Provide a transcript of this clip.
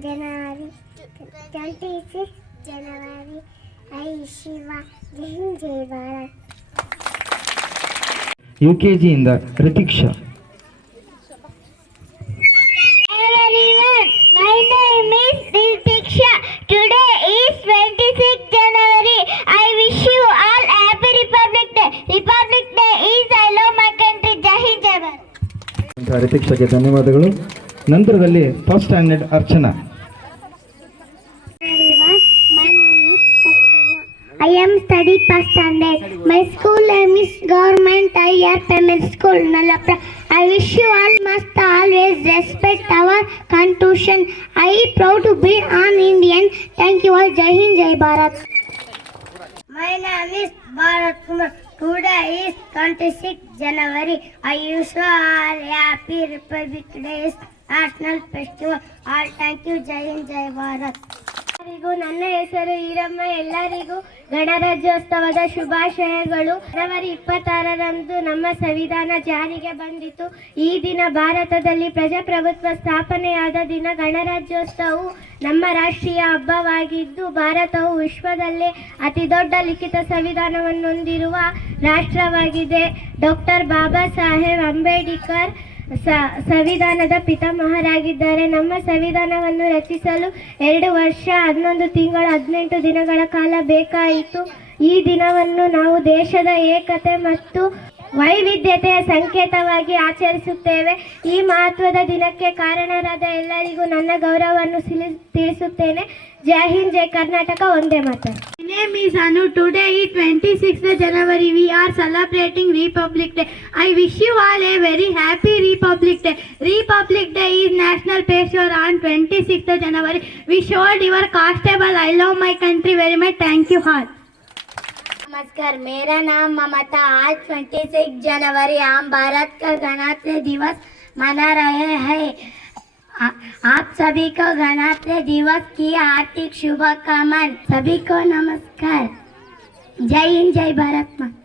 January, 26 January. I Shiva, Jai Hind, Jai Bharat. U K ಜಿಯಿಂದ Ritiksha Everyone, my name is Ritiksha. Today is 26 January. I wish you all happy Republic Day. Republic Day is I love my country. Jai Hind, Jai Bharat. ಅಂತ ರಿತಿಕ್ಷಾಗೆ ಧನ್ಯವಾದಗಳು ನಂತರದಲ್ಲಿ first standard Archana everyone. My name is Archana. I am study first standard. My school name is Government IR Payment School, Nalapra. I wish you all must always respect our constitution. I proud to be an Indian. Thank you all. Jai Hind, Jai Bharat. My name is Bharat Kumar. Today is 26 January. I wish you all happy Republic Day, National Festival. All thank you. Jai Hind, Jai Bharat. ಎಲ್ಲರಿಗೂ ನನ್ನ ಹೆಸರು ಈರಮ್ಮ. ಎಲ್ಲರಿಗೂ ಗಣರಾಜ್ಯೋತ್ಸವದ ಶುಭಾಶಯಗಳು. ಜನವರಿ ಇಪ್ಪತ್ತಾರರಂದು ನಮ್ಮ ಸಂವಿಧಾನ ಜಾರಿಗೆ ಬಂದಿತು. ಈ ದಿನ ಭಾರತದಲ್ಲಿ ಪ್ರಜಾಪ್ರಭುತ್ವ ಸ್ಥಾಪನೆಯಾದ ದಿನ. ಗಣರಾಜ್ಯೋತ್ಸವವು ನಮ್ಮ ರಾಷ್ಟ್ರೀಯ ಹಬ್ಬವಾಗಿದ್ದು, ಭಾರತವು ವಿಶ್ವದಲ್ಲೇ ಅತಿ ದೊಡ್ಡ ಲಿಖಿತ ಸಂವಿಧಾನವನ್ನು ಹೊಂದಿರುವ ರಾಷ್ಟ್ರವಾಗಿದೆ. ಡಾಕ್ಟರ್ ಬಾಬಾ ಸಾಹೇಬ್ ಅಂಬೇಡ್ಕರ್ ಸಂವಿಧಾನದ ಪಿತಾಮಹರಾಗಿದ್ದಾರೆ. ನಮ್ಮ ಸಂವಿಧಾನವನ್ನು ರಚಿಸಲು ಎರಡು ವರ್ಷ, ಹನ್ನೊಂದು ತಿಂಗಳು, ಹದಿನೆಂಟು ದಿನಗಳ ಕಾಲ ಬೇಕಾಯಿತು. ಈ ದಿನವನ್ನು ನಾವು ದೇಶದ ಏಕತೆ ಮತ್ತು ವೈವಿಧ್ಯತೆಯ ಸಂಕೇತವಾಗಿ ಆಚರಿಸುತ್ತೇವೆ. ಈ ಮಹತ್ವದ ದಿನಕ್ಕೆ ಕಾರಣರಾದ ಎಲ್ಲರಿಗೂ ನನ್ನ ಗೌರವವನ್ನು ತಿಳಿಸುತ್ತೇನೆ. Jai Hind, Jai Karnataka, Vande Mataram. My name is Anu. Today, 26th January, we are celebrating Republic Day. I wish you all a very happy Republic Day. Republic Day is national pleasure on 26th January. We showed your constable. I love my country very much. Thank you all. नमस्कार मेरा नाम ममता आज 26 जनवरी हम भारत का गणतंत्र दिवस मना रहे हैं आ- आप सभी को गणतंत्र दिवस की हार्दिक शुभकामनाएं। सभी को नमस्कार। जय हिंद जय भारत माँ